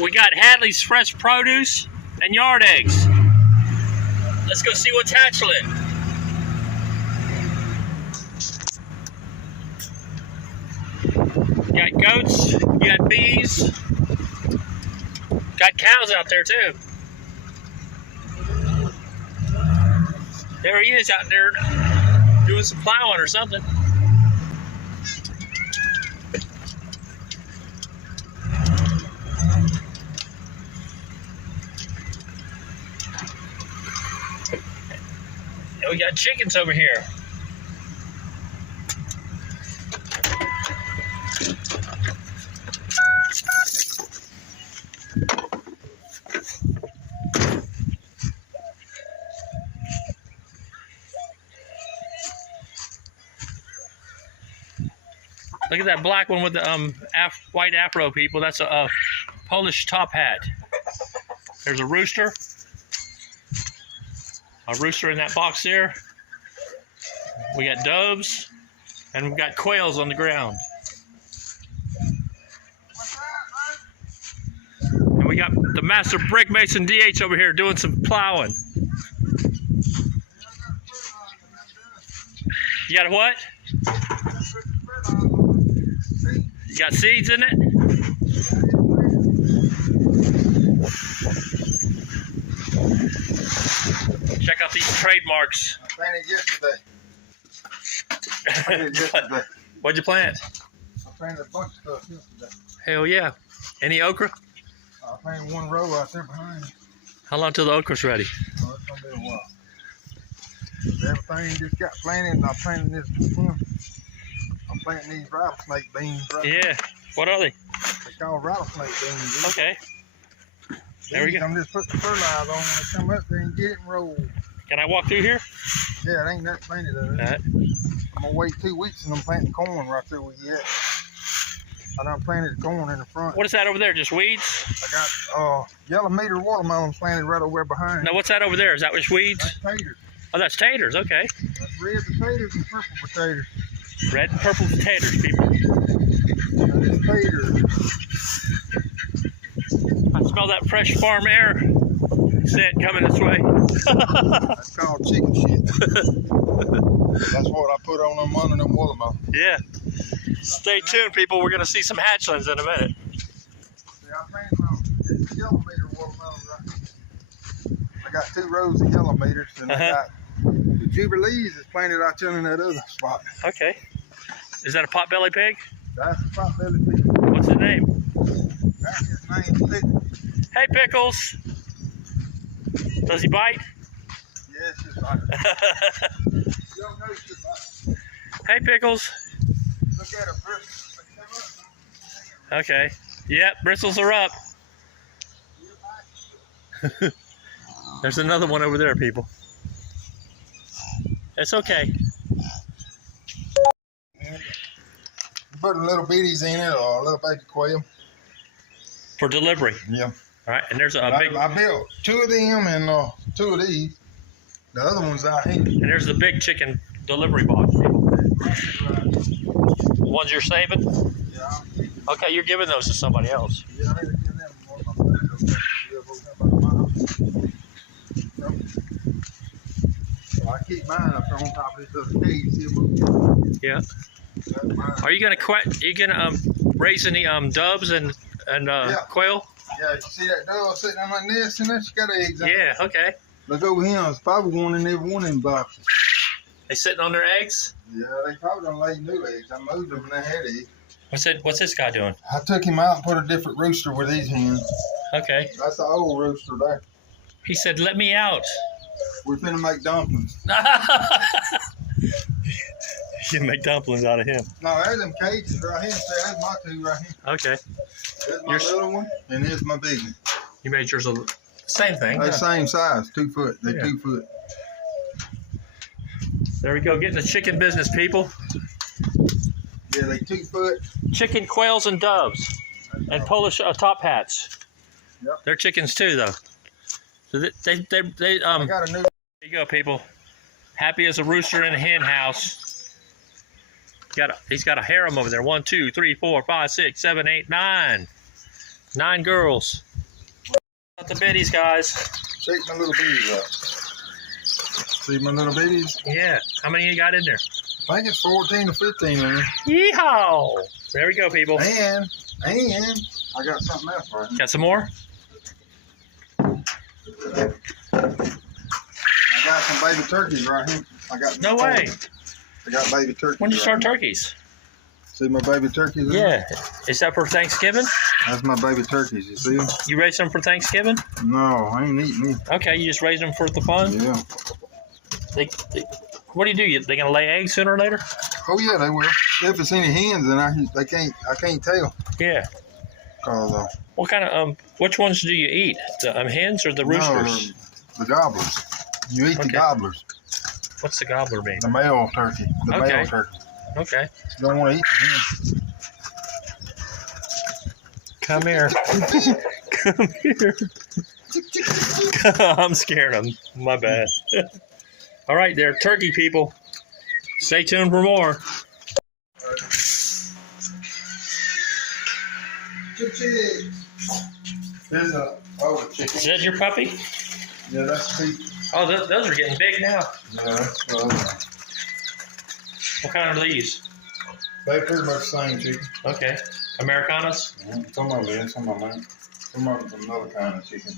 We got Hadley's fresh produce and yard eggs. Let's go see what's hatchling. You got goats, you got bees, got cows out there too. There he is out there doing some plowing or something. And we got chickens over here. Look at that black one with the white afro, people. That's a Polish top hat. There's a rooster. A rooster in that box there. We got doves, and we've got quails on the ground. And we got the master brick mason DH over here doing some plowing. You got a what? You got seeds in it? Check out these trademarks. I planted yesterday. What'd you plant? I planted a bunch of stuff yesterday. Hell yeah. Any okra? I planted one row right there behind. How long till the okra's ready? Oh, it's gonna be a while. Everything just got planted, and I planted this one. I'm planting these rattlesnake beans right Yeah. now. What are they? They call rattlesnake beans. Okay. There we go. I'm just putting the fertilizer on when they come up there and get it and roll. Can I walk through here? Yeah, it ain't that planted of it. All right. I'm gonna wait 2 weeks and I'm planting corn right there where you at. I done planted corn in the front. What is that over there? Just weeds? I got yellow meter watermelons planted right over there behind. Now what's that over there? Is that just weeds? That's taters. Oh, that's taters. Okay. That's red potatoes and purple potatoes. Red and purple taters, people. That's taters. I smell that fresh farm air scent coming this way. That's called chicken shit. That's what I put on them under them watermelons. Yeah. Stay tuned, people. We're going to see some hatchlings in a minute. See, I planted this yellow meter watermelon right here. I got 2 rows of yellow meters, and I got the Jubilees is planted out there in that other spot. Okay. Is that a potbelly pig? That's the potbelly pig. What's the name? That's his name, Pickles. Hey, Pickles. Does he bite? Yes, it's right. You don't know shit about it. Hey, Pickles. Look at her bristles. Okay. Yep, bristles are up. There's another one over there, people. It's okay. Put little bitties in it or a little baby quail. For delivery. Yeah. All right, and there's a big... I built 2 of them and 2 of these. The other one's out here. And there's the big chicken delivery box, people. The ones you're saving? Yeah. Okay, you're giving those to somebody else. Yeah, I need to give them one of my friends. So I keep mine up there on top of this other cage. Yeah. Are you gonna raise any doves and quail? Yeah, you see that dove sitting on my nest and that's got eggs on it? Yeah, okay. Look over here, there's probably one in every one of them boxes. They sitting on their eggs? Yeah, they probably don't lay new eggs. I moved them and they had eggs. What's this guy doing? I took him out and put a different rooster with these hens. Okay. That's the old rooster there. He said, let me out. We're finna make dumplings. You can make dumplings out of him. No, there's them cages right here. See, there's my 2 right here. Okay. There's my little one, and here's my big one. You made yours same thing. They're same size, 2 foot. They're 2 foot. There we go, getting the chicken business, people. Yeah, they 2 foot. Chicken, quails, and doves. And Polish top hats. Yep. They're chickens too, though. So they I got a new. There you go, people. Happy as a rooster in a hen house. He's got a harem over there. 1, 2, 3, 4, 5, 6, 7, 8, 9. 9 girls. Got the biddies, guys. Shake my little babies up. See my little babies? Yeah. How many you got in there? I think it's 14 or 15 in there. Yeehaw! There we go, people. And I got something else for you. Got some more? I got some baby turkeys right here. No way. I got baby turkeys. When did you start here. turkeys? See my baby turkeys? Yeah. Is that for Thanksgiving? That's my baby turkeys. You see them? You raised them for Thanksgiving? No, I ain't eating them. Okay, you just raised them for the fun? Yeah. What do you do? They gonna lay eggs sooner or later? Oh yeah, they will. If it's any hens, then I can't tell. Yeah. Cause What kind of which ones do you eat? The hens or the roosters? No, the gobblers. You eat the gobblers. What's the gobbler mean? The male turkey. The male turkey. Okay. You don't want to eat the hens. Come here. Come here. I'm scared of them. My bad. All right, there, turkey people. Stay tuned for more. There's a chicken. Is that your puppy? Yeah, that's Pete. Oh, those are getting big now. Yeah, that's What kind are these? they pretty much the same chicken. Okay. Americanas? Some of them, some of them, some of them another kind of chicken.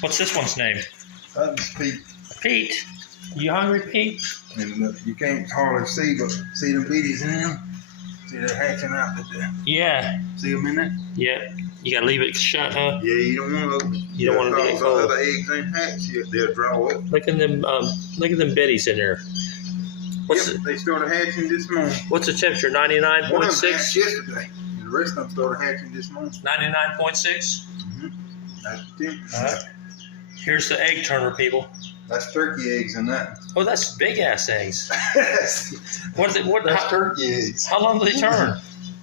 What's this one's name? That's Pete. Pete. You hungry, Pete? And you can't hardly see, but see them beaties in them? See they're hatching out there. Yeah. See them in there? Yeah. You gotta leave it shut, huh? Yeah, you don't want to open it. You don't want to get cold. Other eggs ain't hatched yet. They'll draw it. Look at them biddies in there. They started hatching this morning. What's the temperature? One of them 99.6? hatched yesterday. And the rest of them started hatching this morning. 99.6? That's the temperature. All right. Here's the egg turner, people. That's turkey eggs in that. Oh, that's big ass eggs. That's turkey eggs. How long do they turn?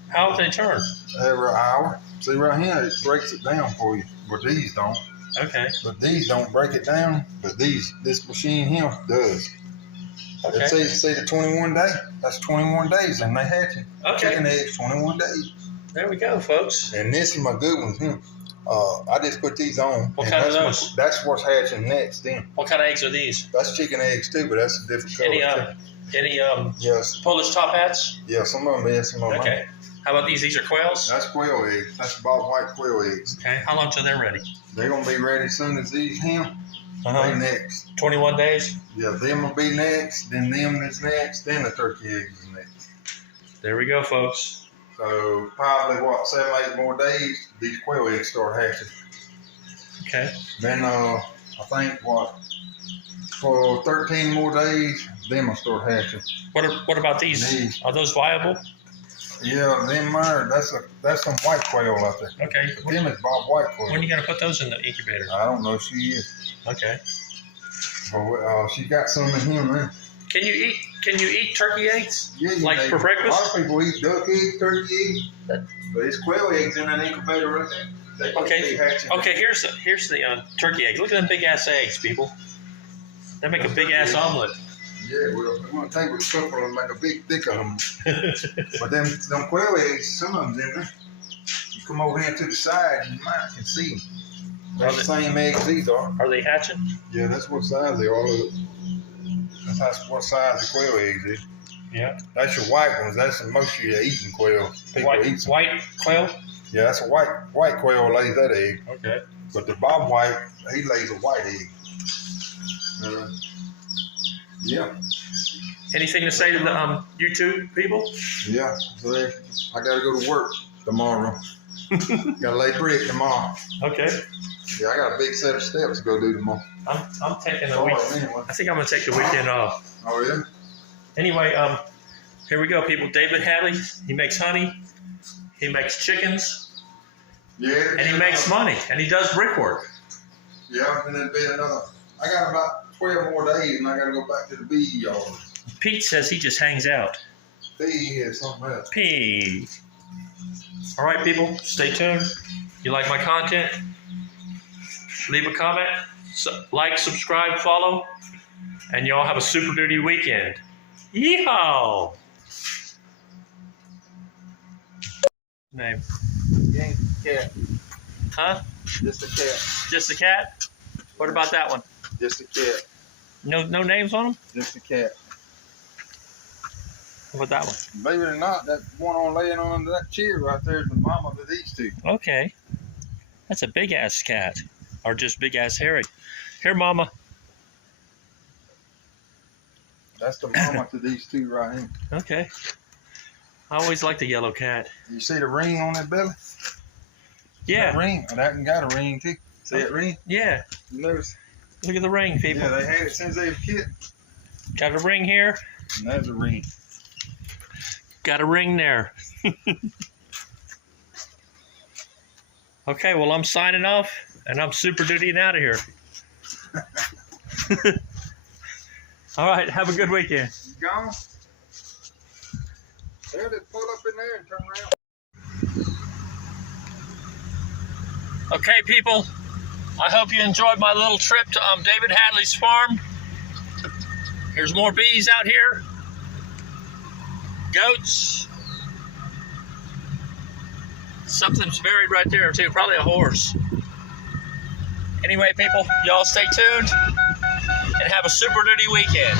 How do they turn? Every hour. See right here, it breaks it down for you. But these don't. Okay. But these don't break it down. But this machine here does. Okay. See the 21 day. That's 21 days, and they hatching. Okay. Chicken eggs, 21 days. There we go, folks. And this is my good ones here. I just put these on. What kind of those? That's what's hatching next. Then. What kind of eggs are these? That's chicken eggs too, but that's a different color. Any yes. Polish top hats? Yeah, some of them is, some of them. Okay. How about these? These are quails? That's quail eggs. That's bob white quail eggs. Okay. How long till they're ready? They're gonna be ready as soon as these him. They next. 21 days? Yeah, them will be next, then them is next, then the turkey eggs is next. There we go, folks. So probably 7, 8 more days, these quail eggs start hatching. Okay. Then I think for 13 more days, them will start hatching. What about these? Are those viable? Yeah, them are. That's some white quail out there. Okay. But them is bob white quail. When are you gonna put those in the incubator? I don't know. She is. Okay. Well, she got some in him now. Can you eat turkey eggs? Yeah, like for breakfast? A lot of people eat duck eggs, turkey eggs, but it's quail eggs in that incubator right there. Okay. Here's the turkey eggs. Look at them big ass eggs, people. They make a big ass omelet. Yeah, well, we're gonna take with a couple and make a big thick of them. But them quail eggs, some of them's in there. You come over here to the side, you might can see them. They're the same eggs these are. Are they hatching? Yeah, that's what size they are. That's what size the quail eggs is. Yeah. That's your white ones. That's most of your eating quail. White quail? Yeah, that's a white quail lays that egg. Okay. But the bob white, he lays a white egg. Yeah. Anything to say to the YouTube people? Yeah. So I got to go to work tomorrow. Got to lay brick tomorrow. Okay. Yeah, I got a big set of steps to go do tomorrow. I'm taking the weekend. Anyway. I think I'm gonna take the weekend off. Oh yeah. Anyway, here we go, people. David Hadley. He makes honey. He makes chickens. Yeah. And he makes money. And he does brickwork. Yeah, and it'll be another. I got about 12 more days, and I got to go back to the bee yard. Pete says he just hangs out. Bee is something else. Pete. All right, people. Stay tuned. You like my content? Leave a comment, like, subscribe, follow, and y'all have a super duty weekend. Yeehaw! Name. Yeah, cat. Huh? Just a cat. Just a cat? What about that one? Just a cat. No names on them? Just a cat. What about that one? Believe it or not, that one on laying on under that chair right there is the mama to these two. Okay. That's a big ass cat. Or just big ass hairy. Here, mama. That's the mama to these two right here. Okay. I always liked the yellow cat. You see the ring on that belly? Yeah. That ring. And that one got a ring too. See that ring? Yeah. You notice? Look at the ring, people. Yeah, they had it since they were kids. Got a ring here. And there's a ring. Got a ring there. Okay, well, I'm signing off, and I'm super dutying out of here. All right, have a good weekend. You gone? There, they pull up in there and turn around. Okay, people, I hope you enjoyed my little trip to David Hadley's farm. Here's more bees out here. Goats. Something's buried right there, too. Probably a horse. Anyway, people, y'all stay tuned and have a super duty weekend.